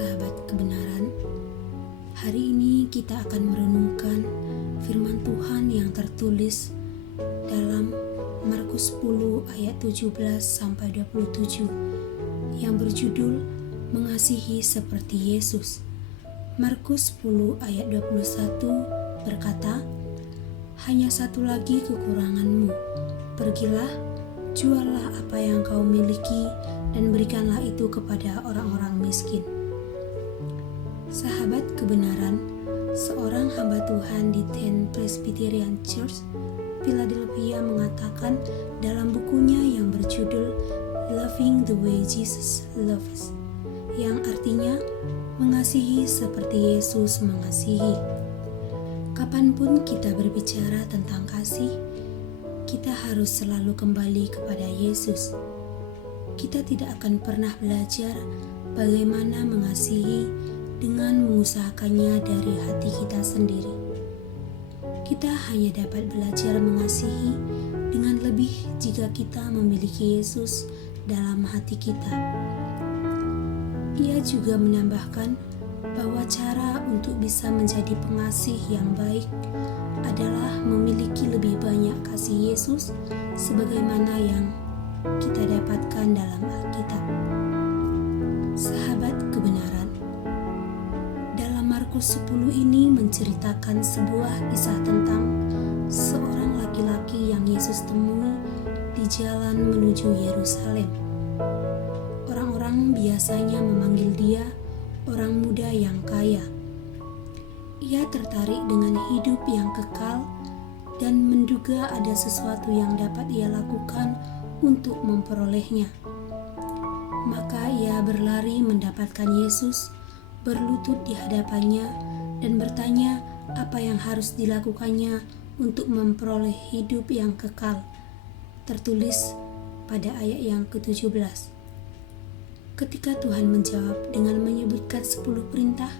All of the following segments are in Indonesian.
Sahabat kebenaran, hari ini kita akan merenungkan firman Tuhan yang tertulis dalam Markus 10 ayat 17-27 yang berjudul Mengasihi seperti Yesus. Markus 10 ayat 21 berkata, "Hanya satu lagi kekuranganmu. Pergilah, juallah apa yang kau miliki dan berikanlah itu kepada orang-orang miskin." Sahabat kebenaran, seorang hamba Tuhan di Tent Presbyterian Church, Philadelphia mengatakan dalam bukunya yang berjudul Loving the Way Jesus Loves, yang artinya mengasihi seperti Yesus mengasihi. Kapanpun kita berbicara tentang kasih, kita harus selalu kembali kepada Yesus. Kita tidak akan pernah belajar bagaimana mengasihi dengan mengusahakannya dari hati kita sendiri. Kita hanya dapat belajar mengasihi dengan lebih jika kita memiliki Yesus dalam hati kita. Ia juga menambahkan bahwa cara untuk bisa menjadi pengasih yang baik adalah memiliki lebih banyak kasih Yesus sebagaimana yang kita dapatkan dalam Alkitab. Sahabat kebenaran, dalam Markus 10 ini menceritakan sebuah kisah tentang seorang laki-laki yang Yesus temui di jalan menuju Yerusalem. Orang-orang biasanya memanggil dia orang muda yang kaya. Ia tertarik dengan hidup yang kekal dan menduga ada sesuatu yang dapat ia lakukan untuk memperolehnya. Maka ia berlari mendapatkan Yesus, berlutut di hadapannya dan bertanya apa yang harus dilakukannya untuk memperoleh hidup yang kekal. Tertulis pada ayat yang ke-17. Ketika Tuhan menjawab dengan menyebutkan 10 perintah,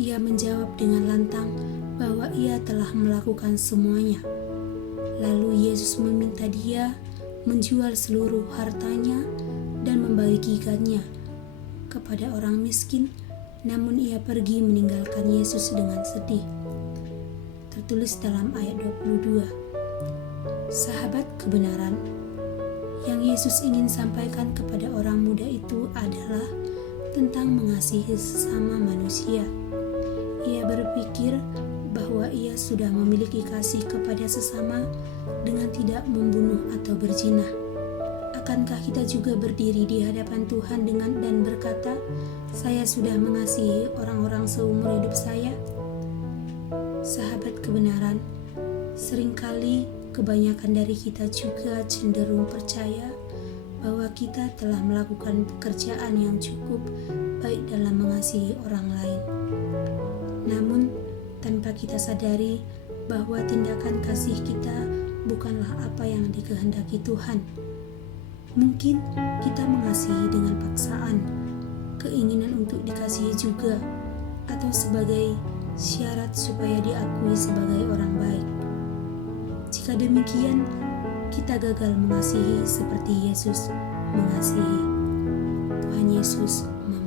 ia menjawab dengan lantang bahwa ia telah melakukan semuanya. Lalu Yesus meminta dia menjual seluruh hartanya dan membagikannya kepada orang miskin, namun ia pergi meninggalkan Yesus dengan sedih. Tertulis dalam ayat 22. Sahabat kebenaran, yang Yesus ingin sampaikan kepada orang muda itu adalah tentang mengasihi sesama manusia. Ia berpikir bahwa ia sudah memiliki kasih kepada sesama dengan tidak membunuh atau berzina. Akankah kita juga berdiri di hadapan Tuhan dan berkata, "Saya sudah mengasihi orang-orang seumur hidup saya"? Sahabat kebenaran, seringkali kebanyakan dari kita juga cenderung percaya bahwa kita telah melakukan pekerjaan yang cukup baik dalam mengasihi orang lain. Namun, tanpa kita sadari bahwa tindakan kasih kita bukanlah apa yang dikehendaki Tuhan. Mungkin kita mengasihi dengan paksaan, keinginan untuk dikasihi juga, atau sebagai syarat supaya diakui sebagai orang baik. Jika demikian, kita gagal mengasihi seperti Yesus mengasihi. Tuhan Yesus memberkati.